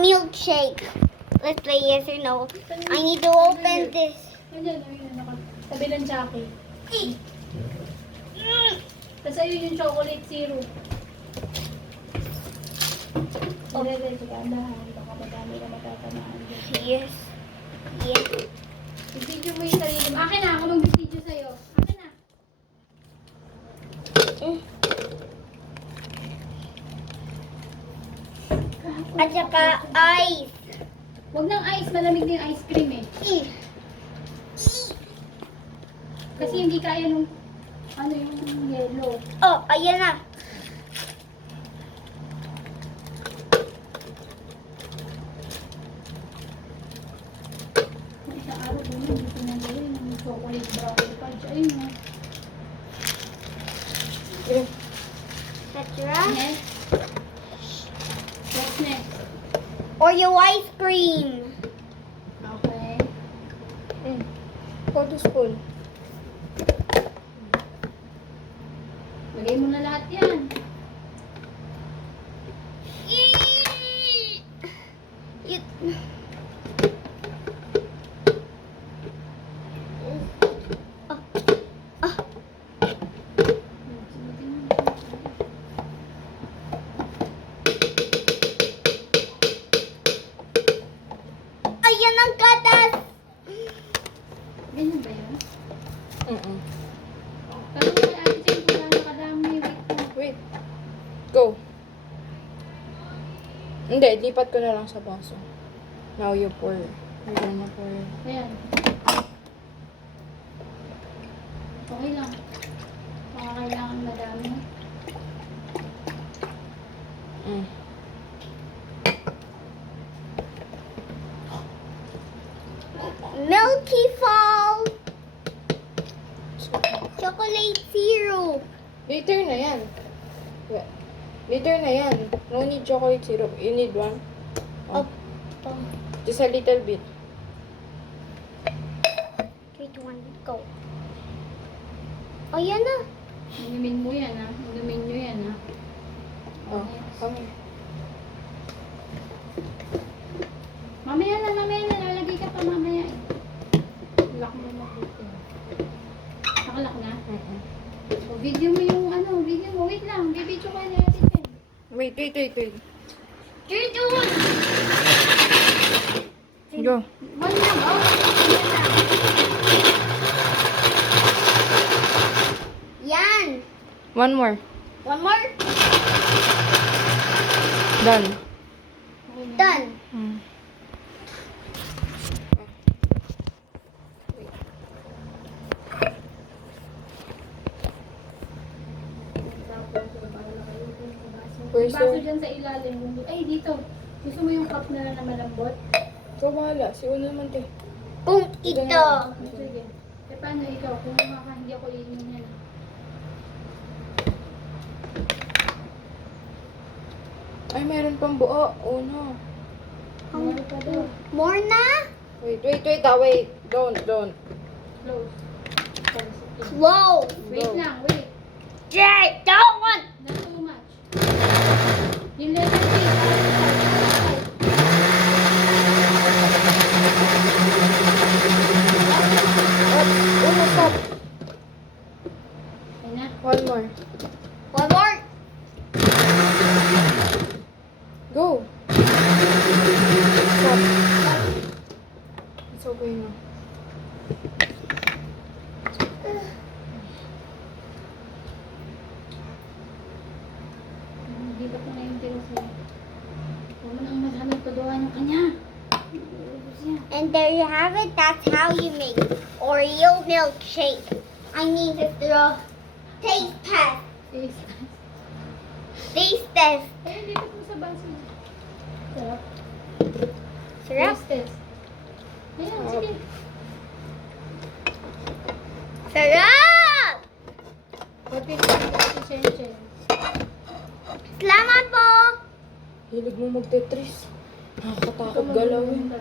milkshake. Let's play yes or no. I need to open this. Ayan, tabi ng Jackie. Tapos ayun yung chocolate syrup. Sige, andahan. Baka madami na matatamaan. Yes. Yes. I-video mo yung sarili mo. Akin na, ako mag-video sa'yo. Akin na. At saka ice. Huwag ng ice, malamig din ice cream eh. Kasi hindi kaya nung, ano yung yellow. Oh, ayan na. Isang araw ko na, hindi ko na gawin ng chocolate brownie fudge. Ayun na. That's right. Next. What's next? Oreo ice cream. Okay. Go to school. Lagay mo na lahat yan. You... Ayan ang gatas! Ganyan ba yun? Mm-mm. Tanong kay Ate Jen kung gaano kadami. Wait. Go. Hindi, lipat ko na lang sa baso. Now you pour. You're gonna pour. Ayan. Okay lang. Baka kailangan madami. Mm. Milky Fall! Chocolate syrup! Later na yan. Later na yan. No need chocolate syrup. You need one? Oh. Just a little bit. 3, 2, 1, go. Ayan na. Inumin mo yan ha. Inumin nyo yan ha. Oh, come. Mamaya na. Lalagay ka pa mamaya eh. Lock mo mabuti. Nakalak na? O, video mo yung ano. Video mo. Wait lang. Bibidyo ka na natin yan. Wait. 3, 2, 1. Go. One lang. Oh. Yan. One more. One more. Done. Okay na. Done. Mm. May First baso one. dyan sa ilalim. Ay, dito. Gusto mo yung cup na malambot? Ikaw bahala. Si Uno naman te. Kung ito. Sige. E paano ikaw? Kung hindi ako iinom yan. Ay, meron pang buo. Uno. Meron pa daw. More na? Wait. Wait. Don't. Close. Whoa. Wait Go. lang, wait. Jay, don't want. Not too much. Yung letter P. Uno, stop. Ayun na. One more. One more. Go. Stop. It's okay na. Dito ko na yung tiro sa'yo. Huwag mo nang masamang tuduhan yung kanya. And there you have it. That's how you make Oreo milkshake. I need to throw taste test. Taste. Taste test. Ayun, dito po sa baso. Sarap. Sarap. Taste test. Ayan, sige. Sarap! Pati si Chen. Salamat po! Hilig mo mag-Tetris. Nakakatakot galawin.